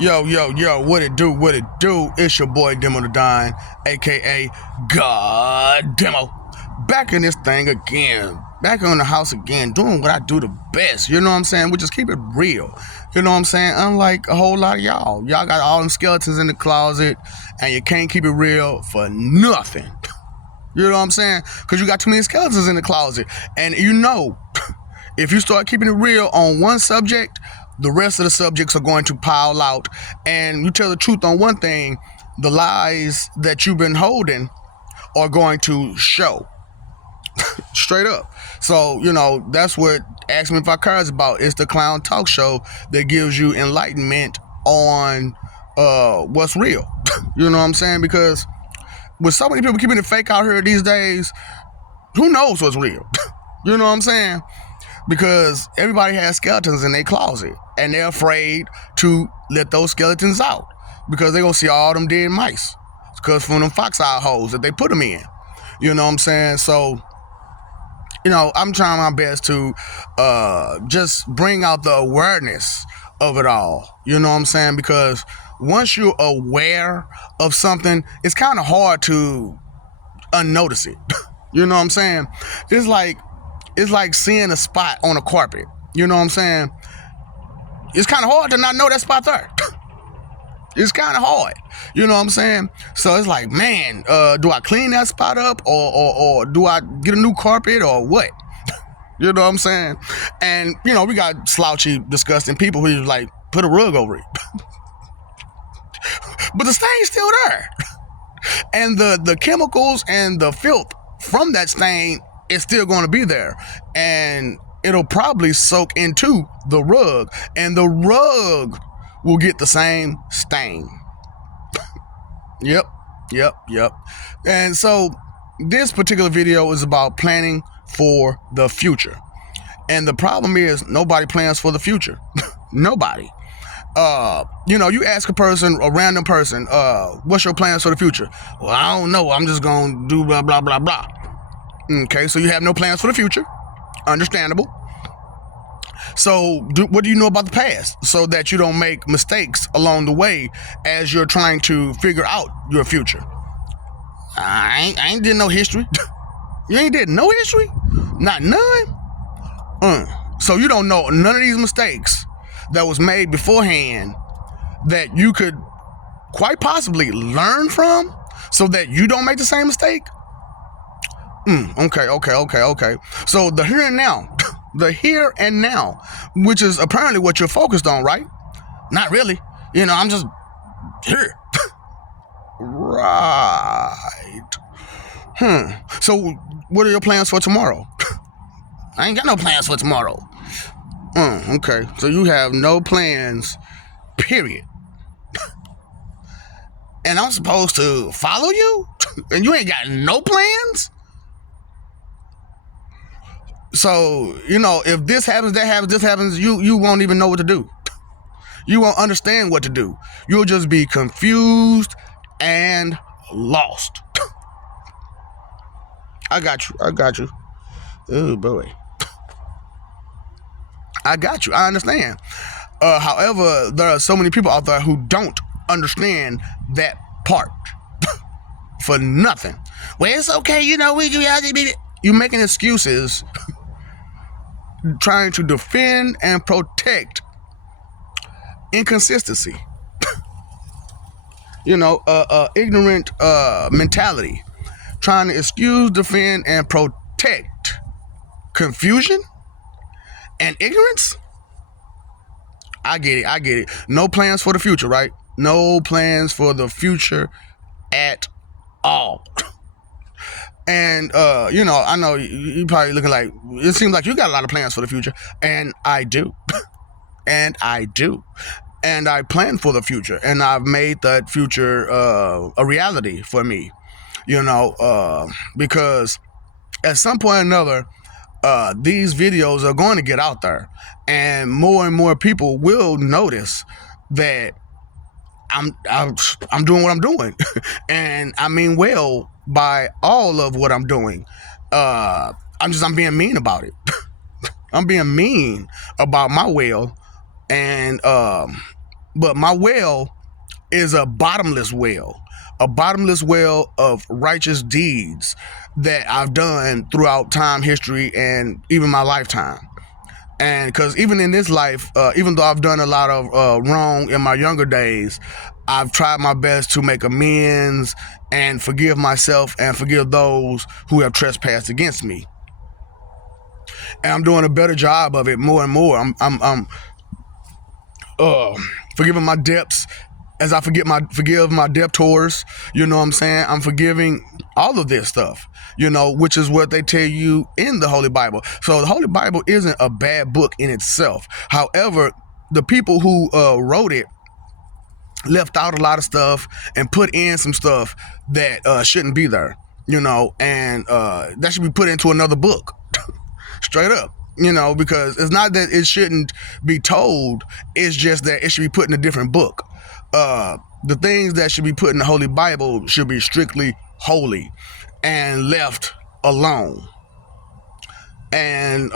Yo, yo, yo, what it do, what it do? It's your boy Demo the Dine, aka God Demo. Back in this thing again. Back on the house again, doing what I do the best. You know what I'm saying? We just keep it real. You know what I'm saying? Unlike a whole lot of y'all. Y'all got all them skeletons in the closet and you can't keep it real for nothing. You know what I'm saying? Because you got too many skeletons in the closet. And you know, if you start keeping it real on one subject, the rest of the subjects are going to pile out. And you tell the truth on one thing, the lies that you've been holding are going to show. Straight up. So, you know, that's what Ask Me If I Care is about. It's the clown talk show that gives you enlightenment on what's real. You know what I'm saying? Because with so many people keeping it fake out here these days, who knows what's real? You know what I'm saying? Because everybody has skeletons in their closet and they're afraid to let those skeletons out because they're going to see all them dead mice because from them fox eye holes that they put them in. You know what I'm saying? So, you know, I'm trying my best to just bring out the awareness of it all. You know what I'm saying? Because once you're aware of something, it's kind of hard to unnotice it. You know what I'm saying? It's like seeing a spot on a carpet. You know what I'm saying? It's kind of hard to not know that spot there. It's kind of hard. You know what I'm saying? So it's like, man, do I clean that spot up or do I get a new carpet or what? You know what I'm saying? And, you know, we got slouchy, disgusting people who like put a rug over it. But the stain's still there. And the chemicals and the filth from that stain is still going to be there. And it'll probably soak into the rug. And the rug will get the same stain. Yep. And so this particular video is about planning for the future. And the problem is nobody plans for the future. Nobody. You know, you ask a random person, what's your plans for the future? Well, I don't know. I'm just going to do blah, blah, blah, blah. Okay, so you have no plans for the future. Understandable. So what do you know about the past so that you don't make mistakes along the way as you're trying to figure out your future? I ain't did no history. You ain't did no history? Not none? So you don't know none of these mistakes that was made beforehand that you could quite possibly learn from so that you don't make the same mistake? Okay. So the here and now, the here and now, which is apparently what you're focused on, right? Not really. You know, I'm just here. Right. So what are your plans for tomorrow? I ain't got no plans for tomorrow. Okay. So you have no plans, period. And I'm supposed to follow you? And you ain't got no plans? So, you know, if this happens, that happens, this happens, you won't even know what to do. You won't understand what to do. You'll just be confused and lost. I got you. Oh, boy. I got you. I understand. However, there are so many people out there who don't understand that part for nothing. Well, it's okay, you know, you're making excuses trying to defend and protect inconsistency. You know, ignorant mentality. Trying to excuse, defend, and protect confusion and ignorance. I get it. No plans for the future, right? No plans for the future at all. And, you know, I know you probably looking like, it seems like you got a lot of plans for the future. And I do. And I plan for the future. And I've made that future a reality for me, you know, because at some point or another, these videos are going to get out there. And more people will notice that I'm doing what I'm doing. And I mean well by all of what I'm doing. I'm being mean about it. I'm being mean about my well and But my well is a bottomless well of righteous deeds that I've done throughout time, history, and even my lifetime. And because even in this life, even though I've done a lot of wrong in my younger days, I've tried my best to make amends and forgive myself and forgive those who have trespassed against me. And I'm doing a better job of it more and more. I'm forgiving my debts as I forgive my debtors. You know what I'm saying? I'm forgiving all of this stuff, which is what they tell you in the Holy Bible. So the Holy Bible isn't a bad book in itself. However, the people who wrote it left out a lot of stuff and put in some stuff that shouldn't be there, and that should be put into another book. Straight up. Because it's not that it shouldn't be told, it's just that it should be put in a different book. The things that should be put in the Holy Bible should be strictly holy and left alone. And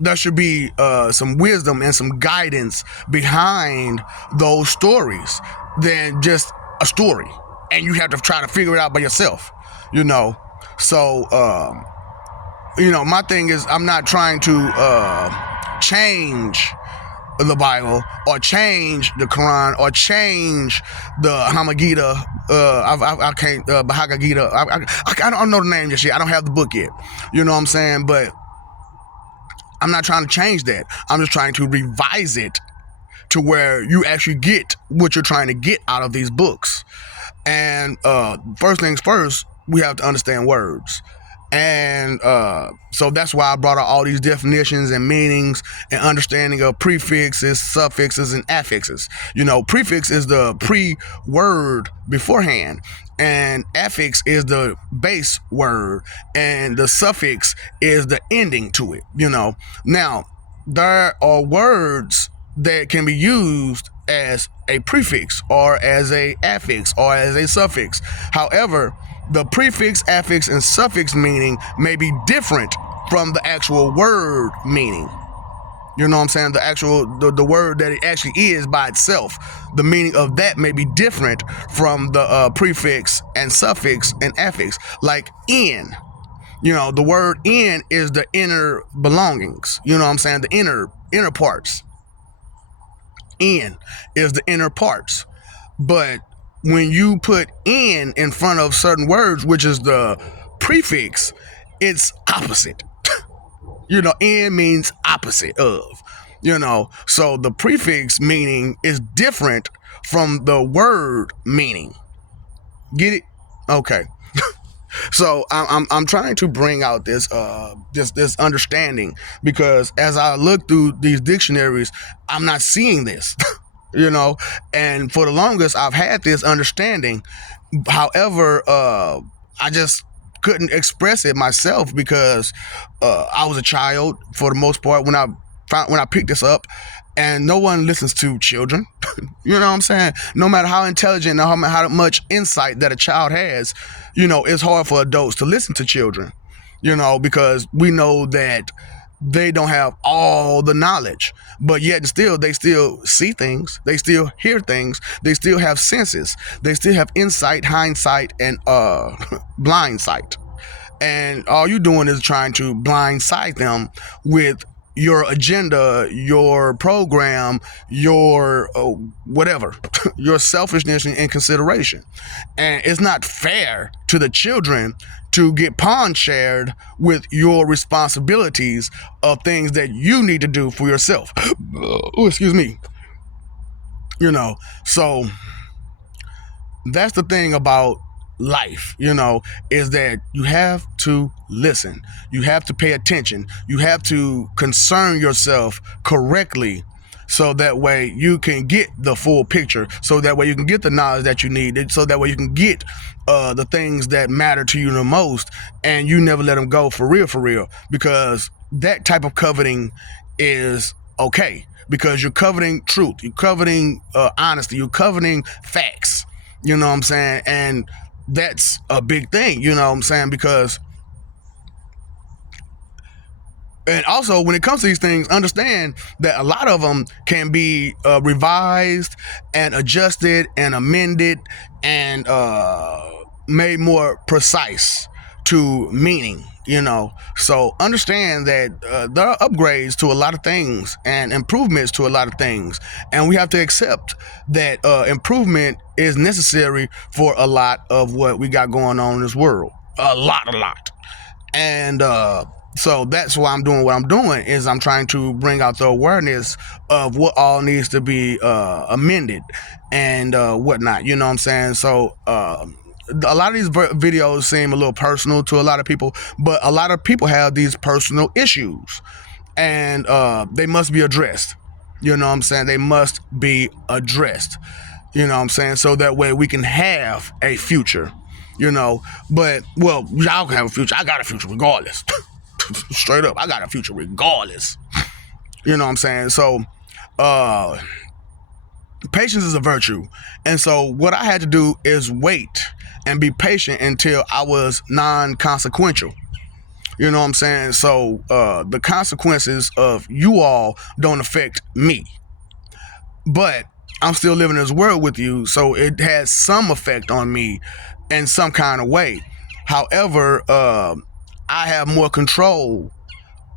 there should be some wisdom and some guidance behind those stories than just a story. And you have to try to figure it out by yourself, So, my thing is I'm not trying to change the Bible or change the Quran or change the Hamagita. I can't, Bhagavad Gita. I don't know the name just yet. I don't have the book yet. You know what I'm saying? But I'm not trying to change that. I'm just trying to revise it to where you actually get what you're trying to get out of these books. And first things first, we have to understand words. And so that's why I brought out all these definitions and meanings and understanding of prefixes, suffixes, and affixes. Prefix is the pre-word beforehand, and affix is the base word, and the suffix is the ending to it. Now, there are words that can be used as a prefix or as a affix or as a suffix. However, the prefix, affix, and suffix meaning may be different from the actual word meaning. You know what I'm saying? The actual, the word that it actually is by itself, the meaning of that may be different from the prefix and suffix and affix. Like in, the word in is the inner belongings. You know what I'm saying? The inner parts. In is the inner parts. But when you put in front of certain words, which is the prefix, it's opposite. In means opposite of, so the prefix meaning is different from the word meaning. Get it? Okay. So I'm trying to bring out this understanding, because as I look through these dictionaries, I'm not seeing this. And for the longest I've had this understanding. However, I just couldn't express it myself because I was a child for the most part when I picked this up, and no one listens to children. You know what I'm saying? No matter how intelligent or how much insight that a child has, it's hard for adults to listen to children, because we know that they don't have all the knowledge, but yet still they still see things, they still hear things, they still have senses, they still have insight, hindsight, and blind sight. And all you're doing is trying to blindside them with your agenda, your program, your whatever, your selfishness and consideration. And it's not fair to the children to get pawn shared with your responsibilities of things that you need to do for yourself. Oh, excuse me. So that's the thing about life, is that you have to listen, you have to pay attention, you have to concern yourself correctly, so that way you can get the full picture, so that way you can get the knowledge that you need, so that way you can get the things that matter to you the most, and you never let them go for real, because that type of coveting is okay, because you're coveting truth, you're coveting honesty, you're coveting facts. You know what I'm saying? And that's a big thing, because And also, when it comes to these things, understand that a lot of them can be revised and adjusted and amended and made more precise to meaning, so understand that there are upgrades to a lot of things and improvements to a lot of things, and we have to accept that improvement is necessary for a lot of what we got going on in this world. A lot. And so that's why I'm doing what I'm doing, is I'm trying to bring out the awareness of what all needs to be amended and whatnot. You know what I'm saying? So a lot of these videos seem a little personal to a lot of people, but a lot of people have these personal issues, and they must be addressed. You know what I'm saying? They must be addressed. You know what I'm saying? So that way we can have a future. But well, y'all can have a future. I got a future regardless. Straight up, I got a future regardless. You know what I'm saying? So patience is a virtue. And so what I had to do is wait and be patient until I was non-consequential. You know what I'm saying? So the consequences of you all don't affect me. But I'm still living in this world with you, so it has some effect on me in some kind of way. However, I have more control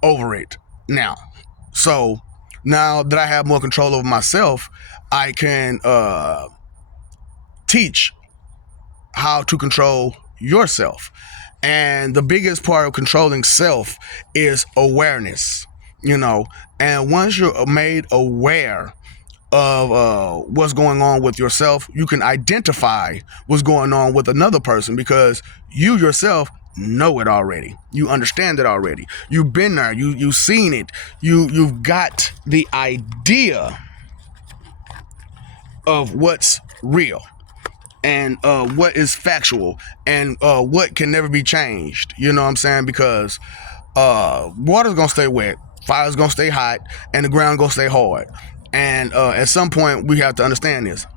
over it now. So now that I have more control over myself, I can teach how to control yourself. And the biggest part of controlling self is awareness, and once you're made aware of what's going on with yourself, you can identify what's going on with another person, because you yourself know it already. You understand it already. You've been there. You've seen it. You've got the idea of what's real and what is factual and what can never be changed. You know what I'm saying? Because water's gonna stay wet, fire's gonna stay hot, and the ground gonna stay hard. And at some point, we have to understand this.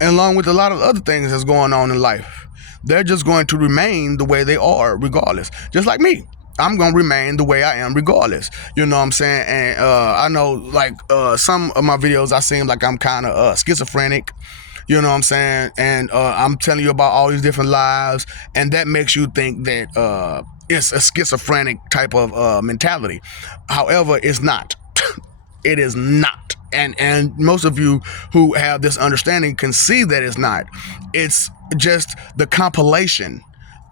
And along with a lot of other things that's going on in life, they're just going to remain the way they are regardless. Just like me. I'm going to remain the way I am regardless. You know what I'm saying? And I know, like, some of my videos, I seem like I'm kind of schizophrenic. You know what I'm saying? And I'm telling you about all these different lives, and that makes you think that it's a schizophrenic type of mentality. However, it's not. It is not. And most of you who have this understanding can see that it's not. It's just the compilation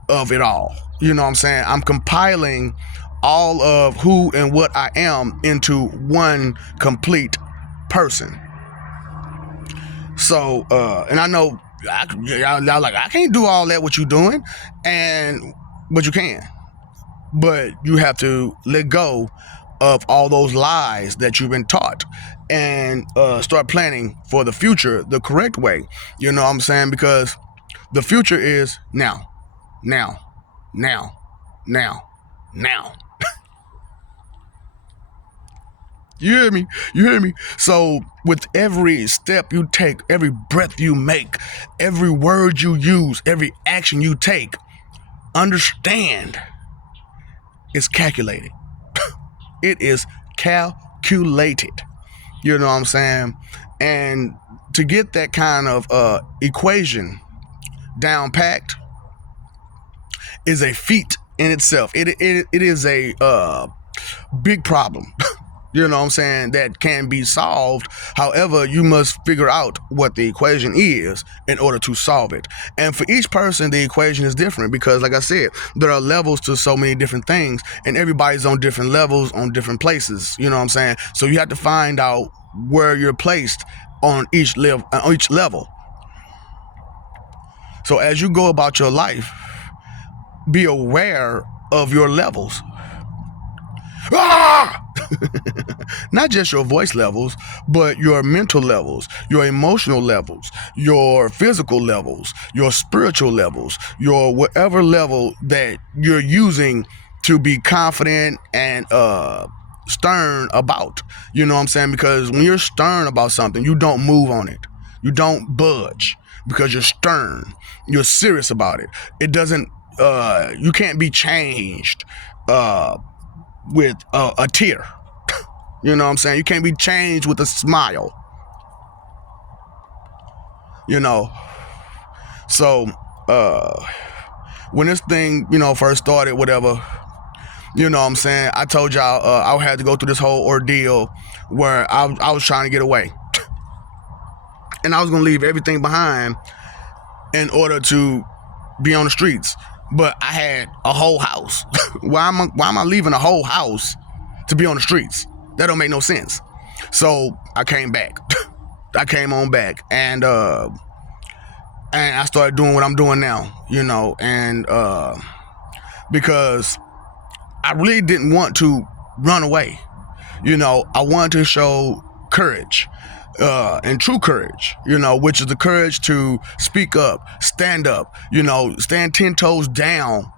of it all. You know what I'm saying? I'm compiling all of who and what I am into one complete person. So, and I know y'all like, I can't do all that what you doing, but you can. But you have to let go of all those lies that you've been taught and start planning for the future the correct way. You know what I'm saying? Because the future is now. You hear me? So with every step you take, every breath you make, every word you use, every action you take, understand it's calculated. It is calculated. You know what I'm saying? And to get that kind of equation down packed is a feat in itself. It is a big problem. You know what I'm saying? That can be solved. However, you must figure out what the equation is in order to solve it. And for each person, the equation is different because, like I said, there are levels to so many different things, and everybody's on different levels, on different places. You know what I'm saying? So you have to find out where you're placed on each level. So as you go about your life, be aware of your levels. Ah! Not just your voice levels, but your mental levels, your emotional levels, your physical levels, your spiritual levels, your whatever level that you're using to be confident and stern about. You know what I'm saying? Because when you're stern about something, you don't move on it. You don't budge because you're stern. You're serious about it. It doesn't. You can't be changed with a tear. You know what I'm saying? You can't be changed with a smile. You know. So when this thing, first started, whatever. You know what I'm saying? I told y'all I had to go through this whole ordeal where I was trying to get away. And I was going to leave everything behind in order to be on the streets. But I had a whole house. Why am I leaving a whole house to be on the streets? That don't make no sense. So I came back. I came on back. And I started doing what I'm doing now, and because I really didn't want to run away. I wanted to show courage. And true courage, which is the courage to speak up, stand 10 toes down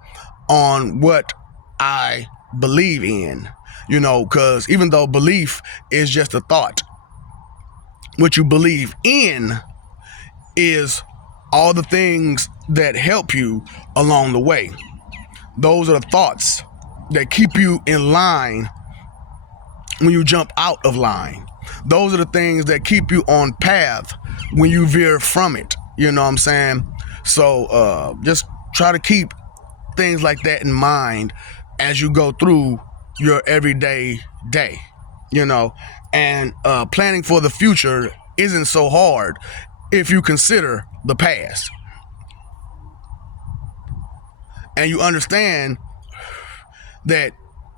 on what I believe in, because even though belief is just a thought, what you believe in is all the things that help you along the way. Those are the thoughts that keep you in line when you jump out of line. Those are the things that keep you on path when you veer from it. You know what I'm saying? So just try to keep things like that in mind as you go through your everyday day, and planning for the future isn't so hard if you consider the past. And you understand that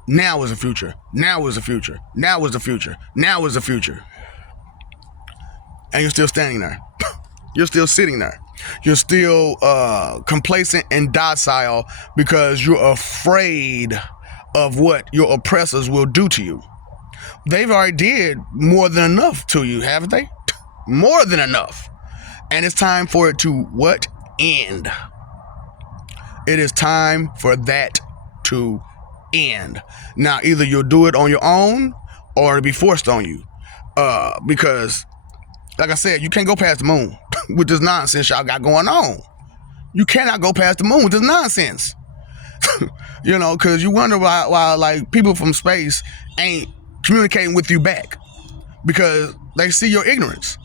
now is the future. Now is the future. Now is the future. Now is the future. And you're still standing there. You're still sitting there. You're still complacent and docile because you're afraid of what your oppressors will do to you. They've already did more than enough to you, haven't they? More than enough. And it's time for it to what? End. It is time for that to end. Now, either you'll do it on your own or it'll be forced on you. Because, like I said, you can't go past the moon with this nonsense y'all got going on. You cannot go past the moon with this nonsense. Because you wonder why like people from space ain't communicating with you back, because they see your ignorance.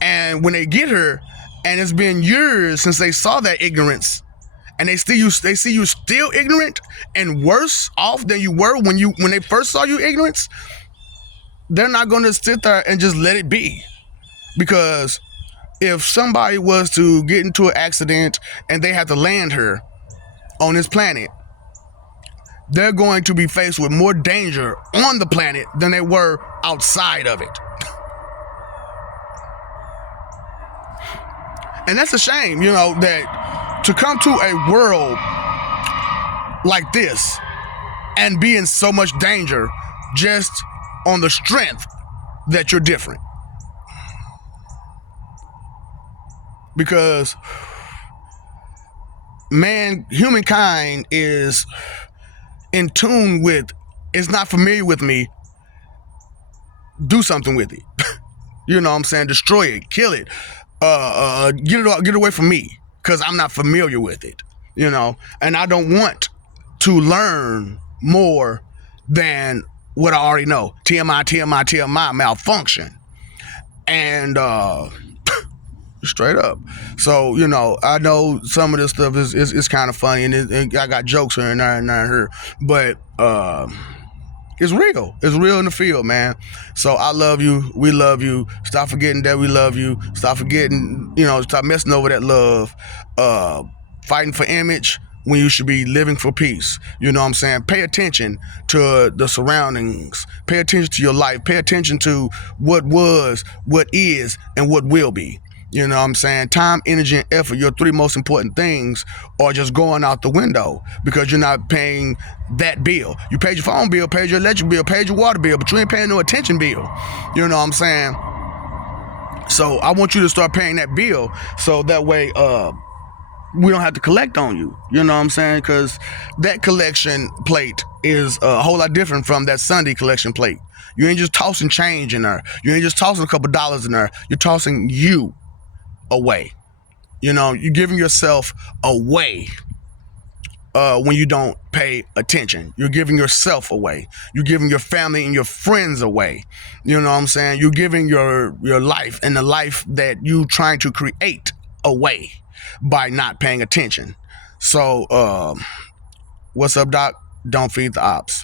And when they get here, and it's been years since they saw that ignorance, and they see you still ignorant and worse off than you were when they first saw you ignorance, they're not going to sit there and just let it be. Because if somebody was to get into an accident and they have to land here on this planet, they're going to be faced with more danger on the planet than they were outside of it. And that's a shame, that to come to a world like this and be in so much danger just on the strength that you're different. Because, man, humankind is in tune with, it's not familiar with me. Do something with it. You know what I'm saying? Destroy it, kill it, get away from me, because I'm not familiar with it, and I don't want to learn more than what I already know. TMI, malfunction. And straight up. So, I know some of this stuff is kind of funny, and I got jokes here and there, but it's real. It's real in the field, man. So I love you. We love you. Stop forgetting that we love you. Stop forgetting, stop messing over that love. Fighting for image when you should be living for peace. You know what I'm saying? Pay attention to the surroundings. Pay attention to your life. Pay attention to what was, what is, and what will be. You know what I'm saying? Time, energy, and effort, your three most important things, are just going out the window because you're not paying that bill. You paid your phone bill, paid your electric bill, paid your water bill, but you ain't paying no attention bill. You know what I'm saying? So I want you to start paying that bill so that way we don't have to collect on you. You know what I'm saying? Because that collection plate is a whole lot different from that Sunday collection plate. You ain't just tossing change in there. You ain't just tossing a couple dollars in there. You're tossing you. away. You know, you're giving yourself away when you don't pay attention. You're giving yourself away. You're giving your family and your friends away. You know what I'm saying? You're giving your life and the life that you trying to create away by not paying attention. So, what's up, Doc? Don't feed the ops.